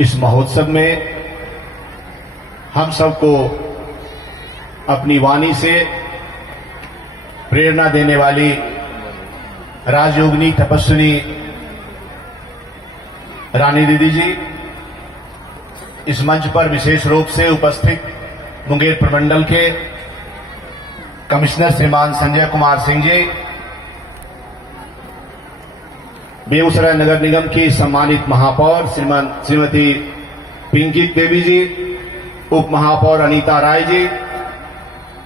इस महोत्सव में हम सबको अपनी वाणी से प्रेरणा देने वाली राजयोगिनी तपस्विनी रानी दीदी जी, इस मंच पर विशेष रूप से उपस्थित मुंगेर प्रमंडल के कमिश्नर श्रीमान संजय कुमार सिंह जी, बेगूसराय नगर निगम की सम्मानित महापौर श्रीमती पिंकी देवी जी, उप महापौर अनीता राय जी,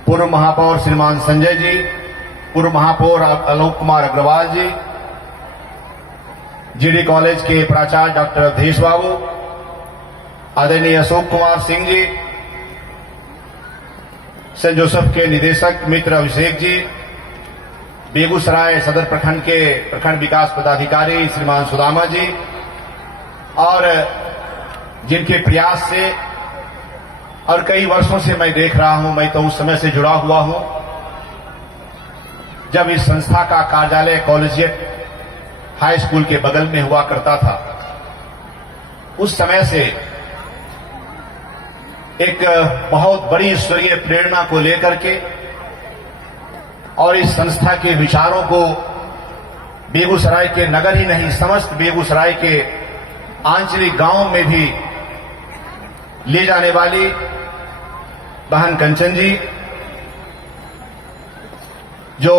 पूर्व महापौर श्रीमान संजय जी, पूर्व महापौर आलोक कुमार अग्रवाल जी, जीडी कॉलेज के प्राचार्य डॉक्टर अवधेश बाबू, आदरणीय अशोक कुमार सिंह जी, सेंट जोसेफ के निदेशक मित्र अभिषेक जी, बेगूसराय सदर प्रखंड के प्रखंड विकास पदाधिकारी श्रीमान सुदामा जी, और जिनके प्रयास से और कई वर्षों से मैं देख रहा हूं, मैं तो उस समय से जुड़ा हुआ हूं जब इस संस्था का कार्यालय कॉलेजिएट हाई स्कूल के बगल में हुआ करता था। उस समय से एक बहुत बड़ी ईश्वरीय प्रेरणा को लेकर के और इस संस्था के विचारों को बेगूसराय के नगर ही नहीं, समस्त बेगूसराय के आंचलिक गांव में भी ले जाने वाली बहन कंचन जी, जो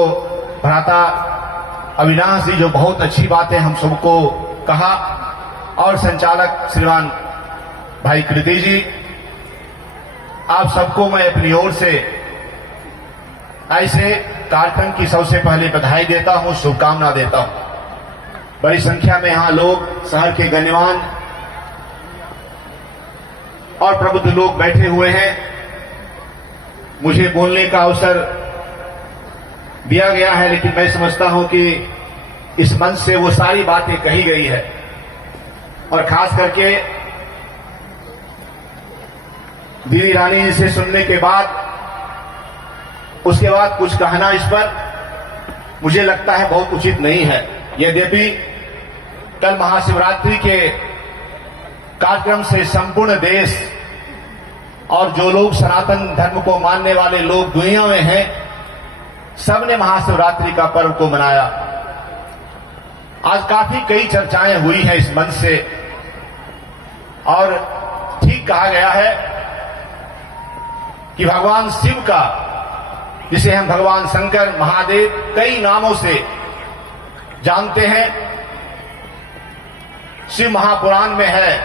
भ्राता अविनाश जी, जो बहुत अच्छी बातें हम सबको कहा, और संचालक श्रीमान भाई कृति जी, आप सबको मैं अपनी ओर से ऐसे कार्यक्रम की सबसे पहले बधाई देता हूं, शुभकामना देता हूं। बड़ी संख्या में यहां लोग, शहर के गण्यमान और प्रबुद्ध लोग बैठे हुए हैं। मुझे बोलने का अवसर दिया गया है, लेकिन मैं समझता हूं कि इस मंच से वो सारी बातें कही गई है, और खास करके दीदी रानी जी से सुनने के बाद उसके बाद कुछ कहना इस पर मुझे लगता है बहुत उचित नहीं है। यद्यपि कल महाशिवरात्रि के कार्यक्रम से संपूर्ण देश और जो लोग सनातन धर्म को मानने वाले लोग दुनिया में हैं, सबने महाशिवरात्रि का पर्व को मनाया। आज काफी कई चर्चाएं हुई हैं इस मंच से, और ठीक कहा गया है कि भगवान शिव का, जिसे हम भगवान शंकर महादेव कई नामों से जानते हैं, शिव महापुराण में है।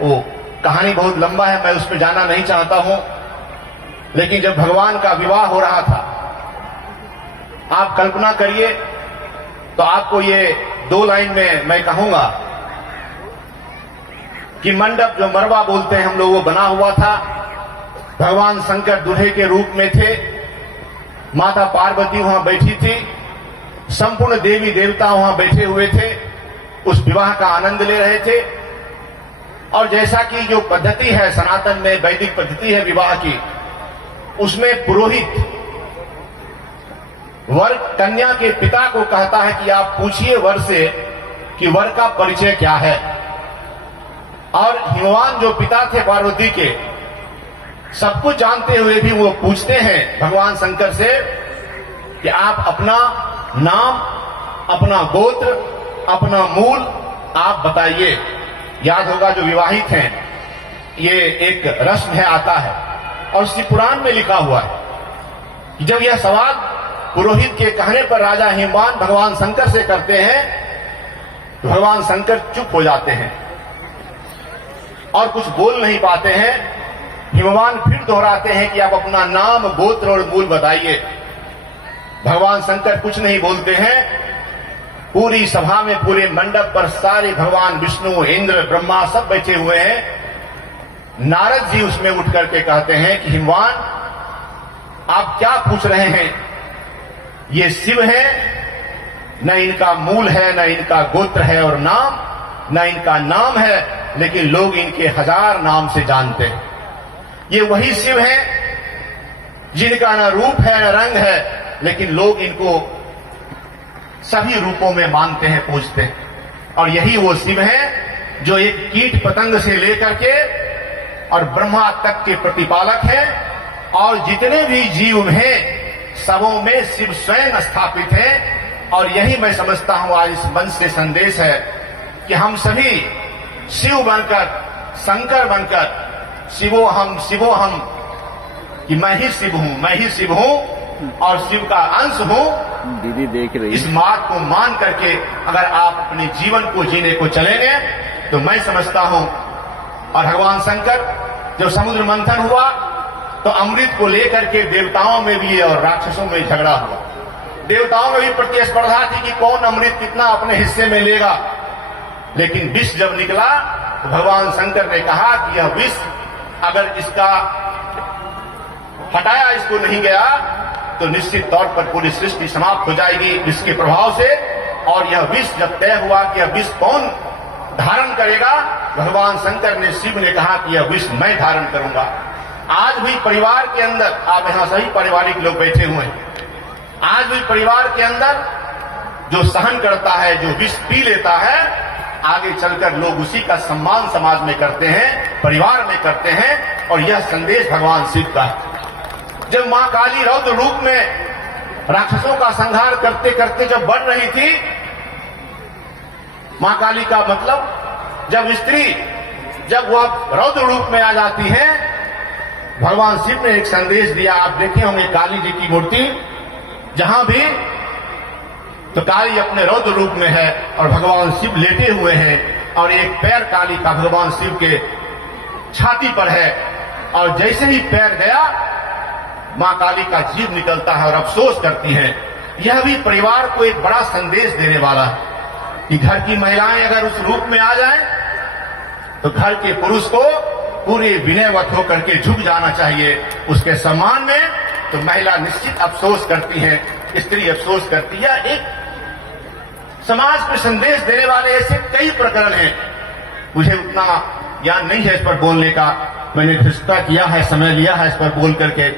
वो कहानी बहुत लंबा है, मैं उस पर जाना नहीं चाहता हूं, लेकिन जब भगवान का विवाह हो रहा था, आप कल्पना करिए, तो आपको ये 2 लाइन में मैं कहूंगा कि मंडप, जो मरवा बोलते हैं हम लोग, वो बना हुआ था। भगवान शंकर दूल्हे के रूप में थे, माता पार्वती वहां बैठी थी, संपूर्ण देवी देवता वहां बैठे हुए थे, उस विवाह का आनंद ले रहे थे। और जैसा कि जो पद्धति है सनातन में, वैदिक पद्धति है विवाह की, उसमें पुरोहित वर कन्या के पिता को कहता है कि आप पूछिए वर से कि वर का परिचय क्या है। और हिमवान जो पिता थे पार्वती के, सब कुछ जानते हुए भी वो पूछते हैं भगवान शंकर से कि आप अपना नाम, अपना गोत्र, अपना मूल आप बताइए। याद होगा जो विवाहित हैं, ये एक रस्म है, आता है, और शिव पुराण में लिखा हुआ है कि जब यह सवाल पुरोहित के कहने पर राजा हिमवान भगवान शंकर से करते हैं, तो भगवान शंकर चुप हो जाते हैं और कुछ बोल नहीं पाते हैं। हिमवान फिर दोहराते हैं कि आप अपना नाम, गोत्र और मूल बताइए। भगवान शंकर कुछ नहीं बोलते हैं। पूरी सभा में, पूरे मंडप पर सारे भगवान विष्णु, इंद्र, ब्रह्मा सब बैठे हुए हैं। नारद जी उसमें उठ करके कहते हैं कि हिमवान, आप क्या पूछ रहे हैं? ये शिव है, न इनका मूल है, न इनका गोत्र है और नाम, न इनका नाम है, लेकिन लोग इनके 1000 नाम से जानते हैं। ये वही शिव हैं जिनका न रूप है न रंग है, लेकिन लोग इनको सभी रूपों में मानते हैं, पूजते हैं। और यही वो शिव हैं जो एक कीट पतंग से लेकर के और ब्रह्मा तक के प्रतिपालक हैं, और जितने भी जीव हैं सबों में शिव स्वयं स्थापित है। और यही मैं समझता हूं आज इस मंच से संदेश है कि हम सभी शिव बनकर, शंकर बनकर, शिवो हम कि मैं ही शिव हूं और शिव का अंश हूं। दीदी देख रही, इस बात को मान करके अगर आप अपने जीवन को जीने को चलेंगे तो मैं समझता हूं। और भगवान शंकर जब समुद्र मंथन हुआ तो अमृत को लेकर के देवताओं में भी और राक्षसों में झगड़ा हुआ। देवताओं में भी प्रतिस्पर्धा थी कि कौन अमृत कितना अपने हिस्से में लेगा। लेकिन विष जब निकला तो भगवान शंकर ने कहा कि यह विष अगर इसका हटाया इसको नहीं गया तो निश्चित तौर पर पूरी सृष्टि समाप्त हो जाएगी इसके प्रभाव से। और यह विष जब तय हुआ कि यह विष कौन धारण करेगा, भगवान शंकर ने, शिव ने कहा कि यह विष मैं धारण करूंगा। आज भी परिवार के अंदर, आप यहां सभी पारिवारिक लोग बैठे हुए हैं, आज भी परिवार के अंदर जो सहन करता है, जो विष पी लेता है, आगे चलकर लोग उसी का सम्मान समाज में करते हैं, परिवार में करते हैं। और यह संदेश भगवान शिव का है। जब मां काली रौद्र रूप में राक्षसों का संहार करते करते जब बढ़ रही थी, मां काली का मतलब जब स्त्री जब वह रौद्र रूप में आ जाती है, भगवान शिव ने एक संदेश दिया। आप देखे होंगे काली जी की मूर्ति जहां भी तो काली अपने रौद्र रूप में है और भगवान शिव लेटे हुए हैं और एक पैर काली का भगवान शिव के छाती पर है। और जैसे ही पैर गया मां काली का जीव निकलता है और अफसोस करती है। यह भी परिवार को एक बड़ा संदेश देने वाला है कि घर की महिलाएं अगर उस रूप में आ जाएं तो घर के पुरुष को पूरे विनयवत होकर के झुक जाना चाहिए उसके सम्मान में। तो महिला निश्चित अफसोस करती है, स्त्री अफसोस करती है। एक समाज को संदेश देने वाले ऐसे कई प्रकरण हैं। मुझे उतना ज्ञान नहीं है इस पर बोलने का, मैंने धृष्टता किया है, समय लिया है इस पर बोल करके।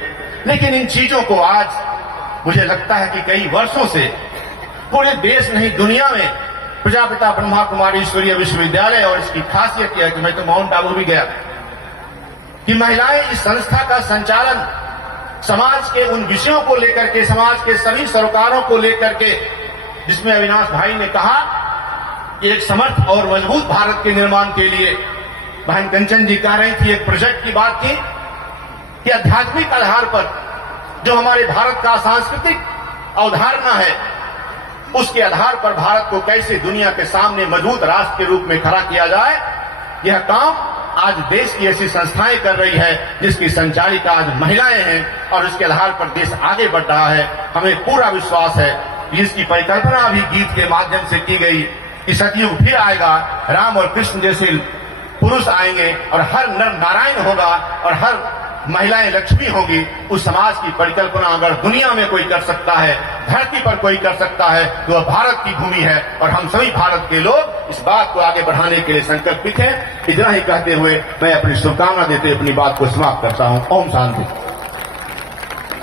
लेकिन इन चीजों को आज मुझे लगता है कि कई वर्षों से पूरे देश नहीं दुनिया में प्रजापिता ब्रह्मा कुमारी ईश्वरीय विश्वविद्यालय, और इसकी खासियत यह है कि मैं तो माउंट आबू भी गया, कि महिलाएं इस संस्था का संचालन समाज के उन विषयों को लेकर के, समाज के सभी सरोकारों को लेकर के, जिसमें अविनाश भाई ने कहा कि एक समर्थ और मजबूत भारत के निर्माण के लिए, बहन कंचन जी कह रही थी, एक प्रोजेक्ट की बात की कि आध्यात्मिक आधार पर जो हमारे भारत का सांस्कृतिक अवधारणा है, उसके आधार पर भारत को कैसे दुनिया के सामने मजबूत राष्ट्र के रूप में खड़ा किया जाए। यह काम आज देश की ऐसी संस्थाएं कर रही है जिसकी संचालिका आज महिलाएं हैं और उसके आधार पर देश आगे बढ़ रहा है। हमें पूरा विश्वास है कि इसकी परिकल्पना भी गीत के माध्यम से की गई कि सतयुग फिर आएगा, राम और कृष्ण जैसे पुरुष आएंगे और हर नर नारायण होगा और हर महिलाएं लक्ष्मी होगी। उस समाज की परिकल्पना अगर दुनिया में कोई कर सकता है, धरती पर कोई कर सकता है, तो वह भारत की भूमि है। और हम सभी भारत के लोग इस बात को आगे बढ़ाने के लिए संकल्पित हैं। इतना ही कहते हुए मैं अपनी शुभकामना देते अपनी बात को समाप्त करता हूं। ओम शांति।